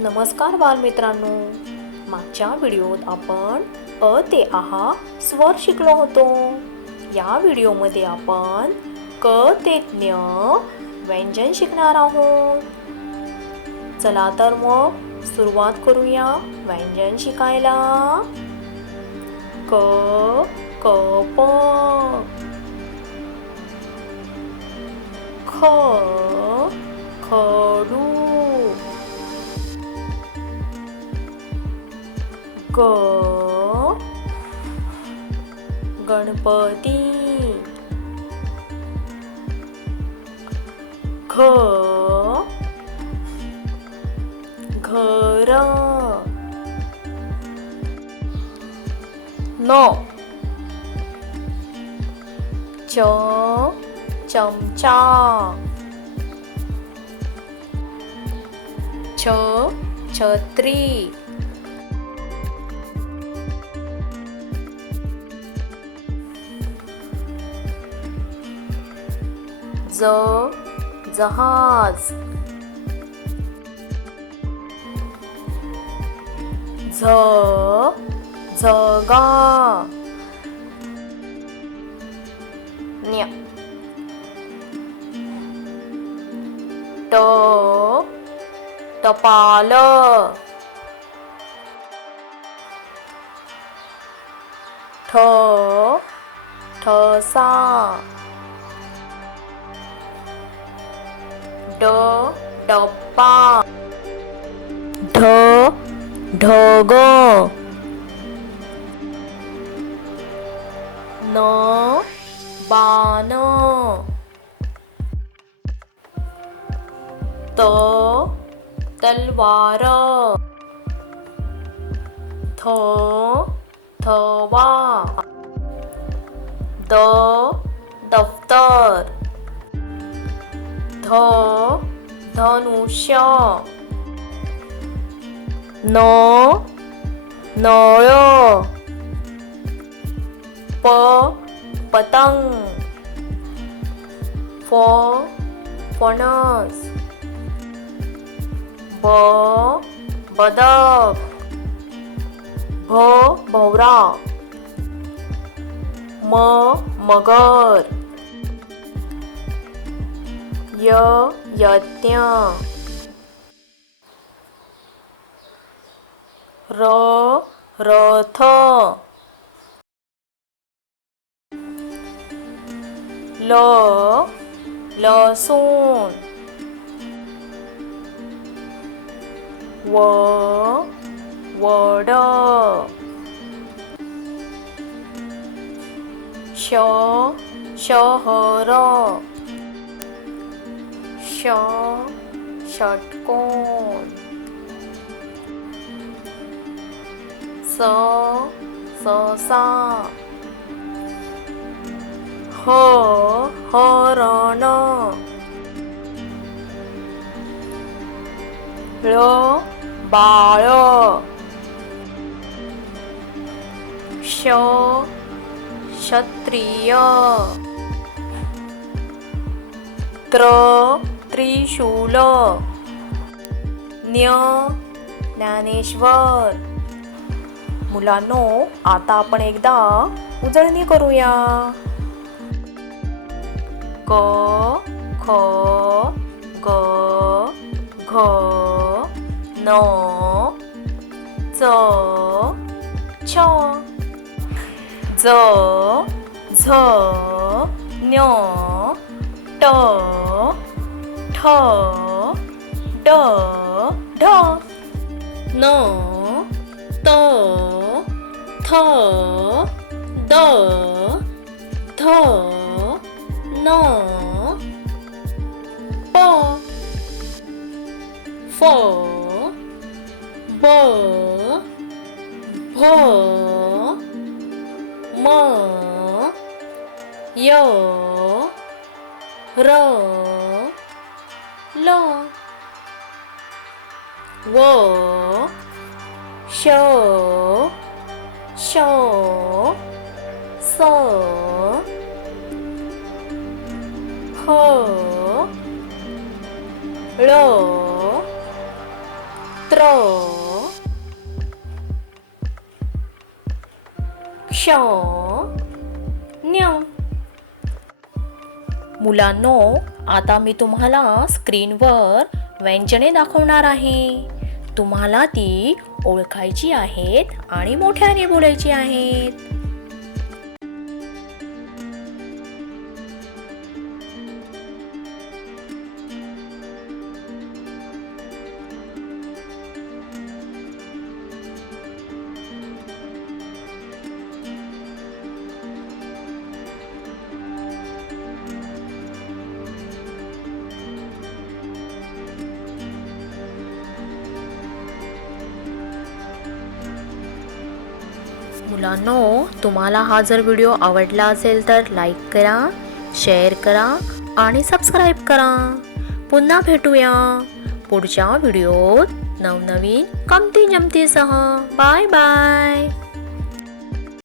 नमस्कार बालमित्रांनो, मागच्या व्हिडिओत आपण अ ते आहा स्वर शिकलो होतो. या व्हिडिओमध्ये आपण क ते ज्ञ व्यंजन शिकणार आहोत. चला तर मग सुरुवात करूया व्यंजन शिकायला. क कप, ख खडू, ग गणपती, घ घर, न च चमचा, छ छत्री, ज जहाज, झ झगा, न्य ट टपाल, ठ ठसा, ड डब्बा, ढ ढग, न बाण, त तलवार, थ थवा, द दफ्तर, ध धनुष्य, न नळ, प पतंग, फ फणस, ब बदक, भ भवरा, म मगर, य यज्ञ, र रथ, ल लसूण, व वड, श शहर, ष षटकोन, स ससा, ह हरण, ळ बाळ, श क्षत्रिय, त्र त्रिशूल, ज्ञ ज्ञानेश्वर. मुलांनो, आता आपण एकदा उजळणी करूया. क ख ग घ न च छ, ज झ ञ ट ठ ड ढ, न त थ द ध न प फ ब भ म य र ल, व श श स ह ळ त्र त्र क्ष ण्य. मुलांनो, आता मी तुम्हाला स्क्रीनवर व्यंजने दाखवणार आहे. तुम्हाला ती ओळखायची आहेत आणि मोठ्याने बोलायची आहेत. मुलांनो, तुम्हाला हा जर व्हिडिओ आवडला असेल तर लाईक करा, शेअर करा आणि सबस्क्राईब करा. पुन्हा भेटूया पुढच्या व्हिडिओत नवनवीन गमती जमतीसह. Bye bye.